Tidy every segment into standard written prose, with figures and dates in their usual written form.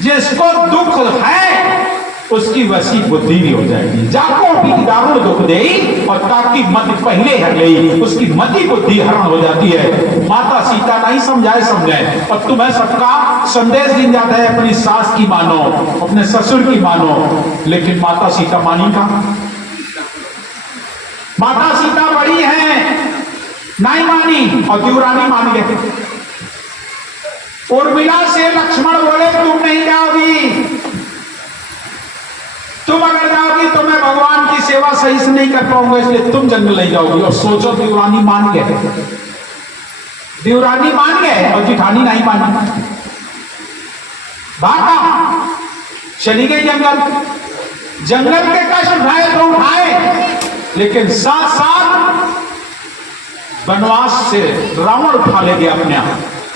जिसको दुख है उसकी वसी बुद्धि भी हो जाएगी। जाको भी दारुण दुख दे और ताकि मत पहले हर ले, उसकी मति बुद्धि हरण हो जाती है। माता सीता नहीं समझाए और तुम्हें सबका संदेश दिन जाता है अपनी सास की मानो, अपने ससुर की मानो, लेकिन माता सीता मानी कहां? माता सीता बड़ी है, नहीं मानी और देवरानी मान गए। उर्मिला से लक्ष्मण बोले तुम नहीं जाओगी, तुम अगर जाओगी तो मैं भगवान की सेवा सही से नहीं कर पाऊंगा, इसलिए तुम जंगल नहीं जाओगी। और सोचो देवरानी मान गए, देवरानी मान गए और जिठानी नहीं मानी। भागा चली गई जंगल, जंगल के कष्ट उठाए तो उठाए, लेकिन साथ साथ वनवास से रावण उठा ले गया अपने आप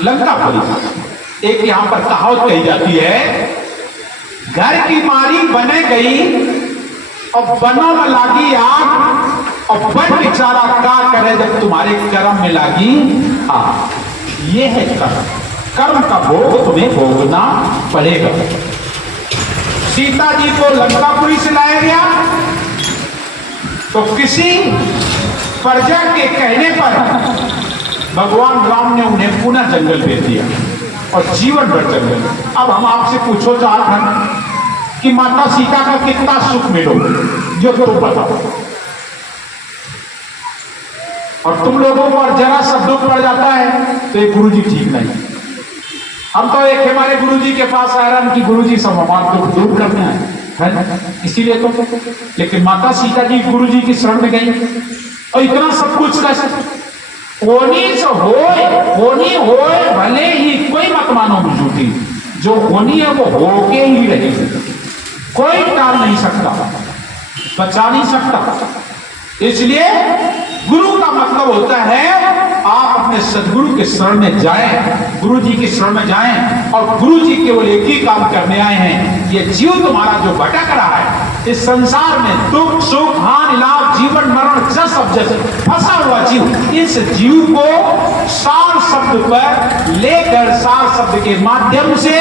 लंका पड़ी। एक यहां पर कहावत कही जाती है, घर की मारी बने गई और बनों में लागी आग, और बन बेचारा क्या करे जब तुम्हारे कर्म में लागी आग। ये है कर्म, कर्म का भोग तुम्हें भोगना पड़ेगा। सीता जी को लंकापुरी से लाया गया तो किसी प्रजा के कहने पर भगवान राम ने उन्हें पुनः जंगल भेज दिया और जीवन भर जंगल। अब हम आपसे पूछो चाहते हैं कि माता सीता का कितना सुख मिलो, जो तो बताओ। और तुम लोगों को जरा सा दुख पड़ जाता है तो ये गुरु जी ठीक नहीं। हम तो एक हमारे गुरु जी के पास आ रहा कि गुरु जी सब हमारा दुख दूर करना है, इसीलिए तो। लेकिन माता सीता जी गुरु जी की शरण में गई और इतना सब कुछ होनी होए भले ही, कोई मत मानो झूठी, जो होनी है वो होके ही रहेगी, कोई टाल नहीं सकता, बचा नहीं सकता। इसलिए गुरु का मतलब होता है आप अपने सदगुरु के शरण में जाएं, गुरु जी की शरण में जाएं, और गुरु जी केवल एक ही काम करने आए हैं। ये जीव तुम्हारा जो भटक रहा है इस संसार में, दुख सुख हानि लाभ जीवन मरण जस अबजस फंसा हुआ जीव, इस जीव को सार शब्द पर लेकर, सार शब्द के माध्यम से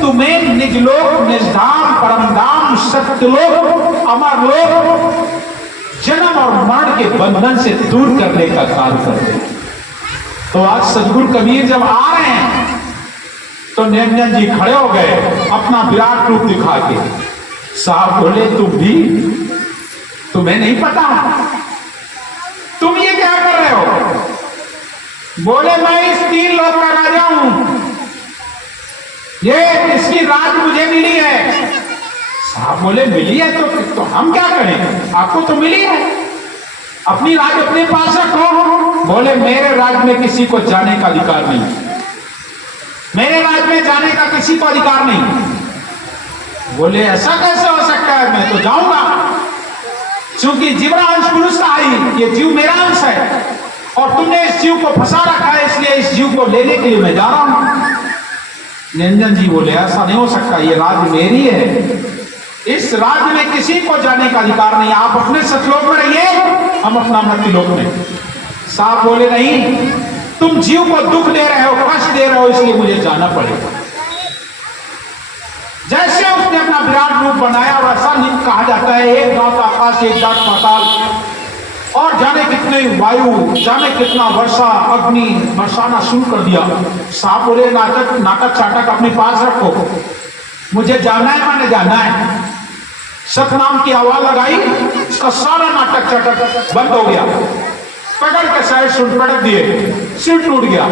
तुम्हें निज लोक, निज धाम, परम धाम, सत्यलोक, अमर लोक, जन्म और मरण के बंधन से दूर करने का कार्य करते हैं। तो आज सदगुरु कबीर जब आ रहे हैं तो निरंजन जी खड़े हो गए अपना विराट रूप दिखा के। साहब बोले तुम भी, तुम्हें नहीं पता तुम ये क्या कर रहे हो? बोले मैं इस 3 लोक का राजा हूं, ये इसकी राज मुझे मिली है। साहब बोले मिली है तो हम क्या करें, आपको तो मिली है, अपनी राज अपने पास रखो। बोले मेरे राज में किसी को जाने का अधिकार नहीं, मेरे राज में जाने का किसी को अधिकार नहीं। बोले ऐसा कैसे हो सकता है, मैं तो जाऊंगा, क्योंकि जीवरा अंश पुरुष का ही, ये जीव मेरा अंश है और तुमने इस जीव को फंसा रखा है, इसलिए इस जीव को लेने के लिए मैं जा रहा हूं। निरंजन जी बोले ऐसा नहीं हो सकता, ये राज मेरी है, इस राज्य में किसी को जाने का अधिकार नहीं, आप अपने सतलोक में रहिए, हम अपना मृत्युलोक में। साहब बोले नहीं, तुम जीव को दुख दे रहे हो, कष्ट दे रहे हो, इसलिए मुझे जाना पड़ेगा। जैसे उसने अपना विराट रूप बनाया वैसा कहा जाता है, एक दांत आकाश एक दांत पाताल, और जाने कितने वायु, जाने कितना वर्षा अग्नि बरसाना शुरू कर दिया। साहब बोले नाटक चाटक अपने पास रखो, मुझे जाना है, मैंने जाना है। सतनाम की आवाज लगाई, उसका सारा नाटक चाटक बंद हो गया, पकड़ के साइड सुन पटक दिए, सिर टूट गया,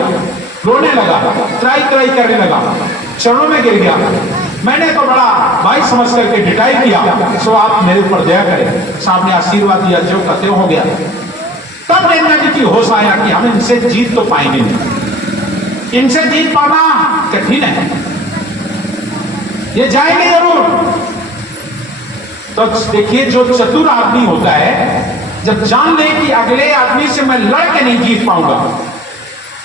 रोने लगा, त्राई त्राई करने लगा, चरणों में गिर गया। मैंने तो बड़ा भाई समझ करके डिटाई किया, सो आप मेरे ऊपर दया करें। साहब ने आशीर्वाद दिया, जो कहते हो गया। तब निरंजन जी की होश आया कि हम इनसे जीत तो पाएंगे नहीं, इनसे जीत पाना कठिन है, ये जाएंगे जरूर। तो देखिए जो चतुर आदमी होता है, जब जान ले कि अगले आदमी से मैं लड़ के नहीं जीत पाऊंगा,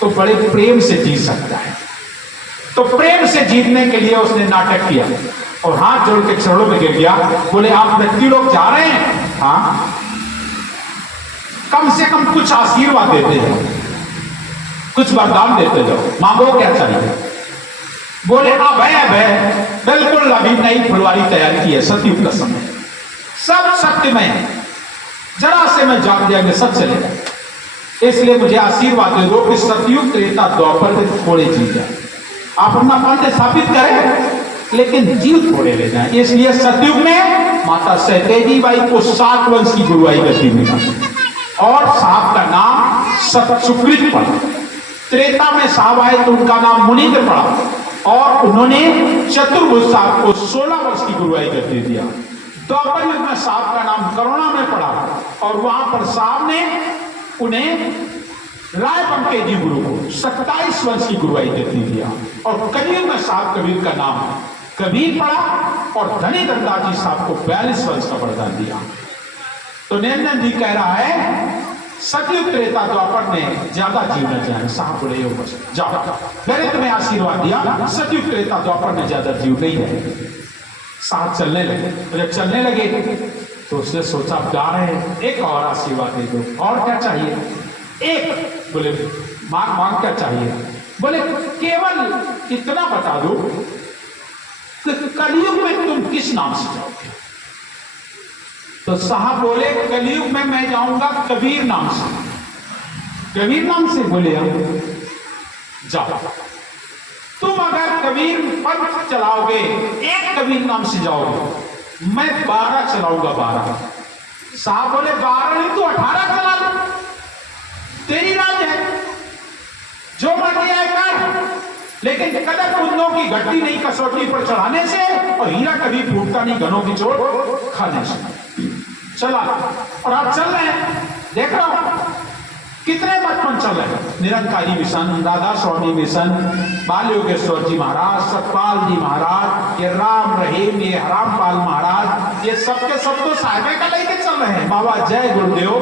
तो बड़े प्रेम से जीत सकता है। तो प्रेम से जीतने के लिए उसने नाटक किया और हाथ जोड़ के चरणों में गिर गया। बोले आप व्यक्ति लोग जा रहे हैं, हाँ, कम से कम कुछ आशीर्वाद देते जाओ, कुछ वरदान देते जाओ, मांगो क्या चाहिए। बोले अब है बिल्कुल अभी नई फुलवारी तैयार की है, सतयुग का समय, सब सत्य में, जरा से मैं जाग जाएंगे सब चलेगा। इसलिए मुझे आशीर्वाद दे दो कि सतयुग त्रेता द्वापर में थोड़े जी जाए, आप अपना पंथ स्थापित करें लेकिन जीव थोड़े ले जाएं। इसलिए सतयुग में माता सतेजी बाई को 7 वंश की गुरुआई गद्दी मिला और साहब का नाम सतसुकृत पड़ा। त्रेता में साहब आए तो उनका नाम मुनीन्द्र पड़ा और उन्होंने चतुर्भुज साहब को 16 वर्ष की गुरुआई गद्दी दिया। द्वापर युग में साहब का नाम करुणा में पड़ा और वहां पर साहब ने उन्हें राय पंकेजी गुरु को 27 वर्ष की गुरुआई गद्दी दिया और कलयुग में साहब कबीर का नाम कबीर पड़ा और धनी धनदास जी साहब को 42 वर्ष का वरदान दिया। तो निरंजन जी कह रहा है सतयुग त्रेता द्वापर में ज्यादा जीवना चाहे, साहब बोले बस जाओ, मैंने तुम्हें आशीर्वाद दिया, सतयुग त्रेता द्वापर में ज्यादा जीव नहीं है। साथ चलने लगे, जब चलने लगे तो उसने सोचा जा रहे हैं, एक और आशीर्वाद दे दो, और क्या चाहिए? एक बोले मांग क्या चाहिए? बोले केवल इतना बता दो कि कलयुग में तुम किस नाम से जाओगे? तो साहब बोले कलयुग में मैं जाऊंगा कबीर नाम से। कबीर नाम से? बोले हम जाओ, तुम अगर कबीर पंथ चलाओगे, एक कबीर नाम से जाओगे, मैं 12 चलाऊंगा 12। साहब बोले 12 नहीं तो 18 चला लो, तेरी राज है, जो मर्जी आए कर, लेकिन कदम कुंदों की घट्टी नहीं कसौटी पर चढ़ाने से और हीरा कभी फूटता नहीं घनों की चोट खाने से। चला और आप चल रहे हैं, देख रहा हूं कितने बचपन चल रहे हैं, निरंकारी मिशन, राधा स्वामी मिशन, बाल योगेश्वर जी महाराज, सतपाल जी महाराज, ये राम रहीम, ये हरामपाल महाराज, ये सबके सब तो साहिबे का लेके चल रहे हैं। बाबा जय गुरुदेव।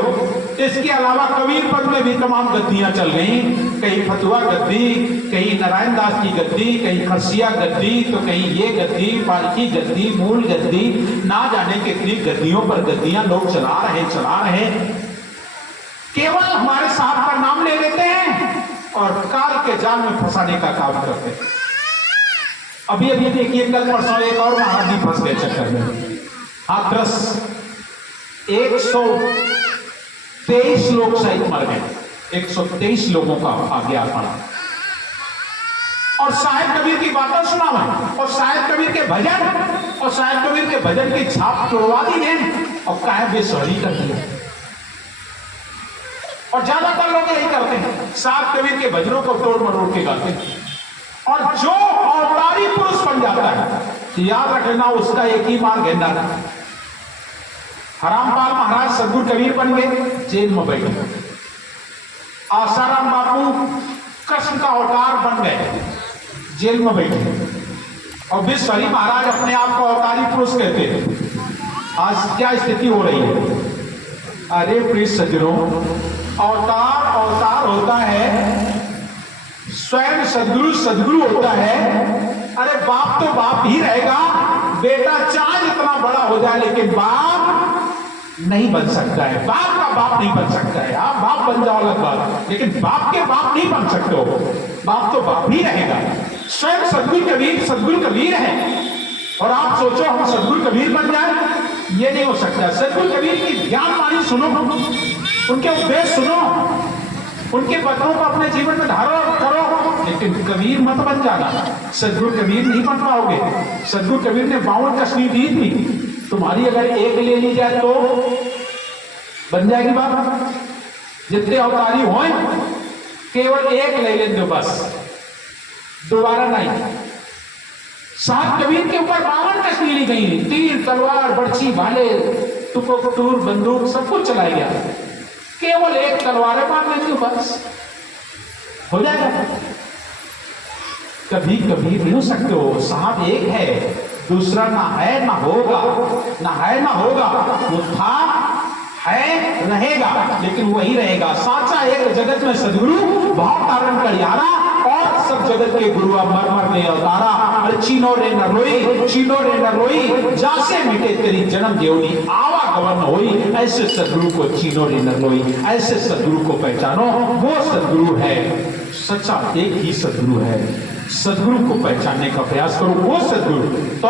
इसके अलावा कबीर पद में भी तमाम गद्दियां चल गई, कहीं फतुआ गद्दी, कहीं नारायण दास की गद्दी, कहीं खरसिया गद्दी, तो कहीं ये गद्दी, पालकी गद्दी, मूल गद्दी, ना जाने कितनी गद्दियों पर गद्दियां लोग चला रहे केवल हमारे साथ का नाम ले लेते हैं और काल के जाल में फंसाने का काम करते हैं। अभी देखिए कल परसों एक और महाराज जी फंस गए चक्कर में। हाथरस 123 लोग सहित मर गए, 123 लोगों का आज्ञा पड़ा और साहिब कबीर की बातें सुनावा और साहिब कबीर के भजन और साहिब कबीर के भजन की छाप तोड़वा दी है और काहे बेसहरी कर दिया। और ज्यादातर लोग यही करते हैं, साहब कबीर के भजनों को तोड़ मरोड़ के गाते हैं और जो अवतारी पुरुष बन जाता है याद रखना उसका एक ही मार्ग है नरक। हरामपाल महाराज सदगुरु कबीर बन गए, जेल में बैठे। आसाराम बापू कृष्ण का अवतार बन गए, जेल में बैठे। और विश्वहरि महाराज अपने आप को अवतारी पुरुष कहते हैं। आज क्या स्थिति हो रही है? अरे प्रिय सज्जनों, अवतार होता है, स्वयं सदगुरु होता है। अरे बाप तो बाप ही रहेगा, बेटा चाहे जितना बड़ा हो जाए लेकिन बाप नहीं बन सकता है, बाप का बाप नहीं बन सकता है। आप बाप बन जाओ अलग बात, लेकिन बाप के बाप नहीं बन सकते हो, बाप तो बाप ही रहेगा। स्वयं सदगुरु कबीर है और आप सोचो हम सदगुरु कबीर बन जाए, ये नहीं हो सकता। सदगुरु कबीर की ज्ञान वाणी सुनो, उनके उपदेश सुनो, उनके वचनों को अपने जीवन में धारो करो, लेकिन कबीर मत बन जाना। सदगुरु कबीर नहीं बन पाओगे। सदगुरु कबीर ने 52 कसनी दी थी, तुम्हारी अगर एक ले ली जाए तो बन जाएगी बात। जितने अवतारी हो केवल एक ले लें दो बस, दोबारा नहीं। साहब कबीर के ऊपर 52 कसनी ली गई, तीर तलवार बर्छी भाले टूर बंदूक सब कुछ चलाया गया, केवल एक तलवार मार लेती बस हो जाएगा। कभी नहीं हो सकते हो। साहब एक है, दूसरा ना है ना होगा, ना है ना होगा, वो था है रहेगा, लेकिन वही रहेगा। साचा एक जगत में सदगुरु भाव तारण कर यारा और सब जगत के गुरु मर ने अवतारा। अरे चीनो रे न रोई जासे मिटे तेरी जन्म देवनी आवा गवन होई। ऐसे सदगुरु को चीनो रे न रोई, ऐसे सदगुरु को पहचानो, वो सदगुरु है सच्चा, एक ही सदगुरु है। सदगुरु को पहचानने का प्रयास करो, वो सदगुरु। तो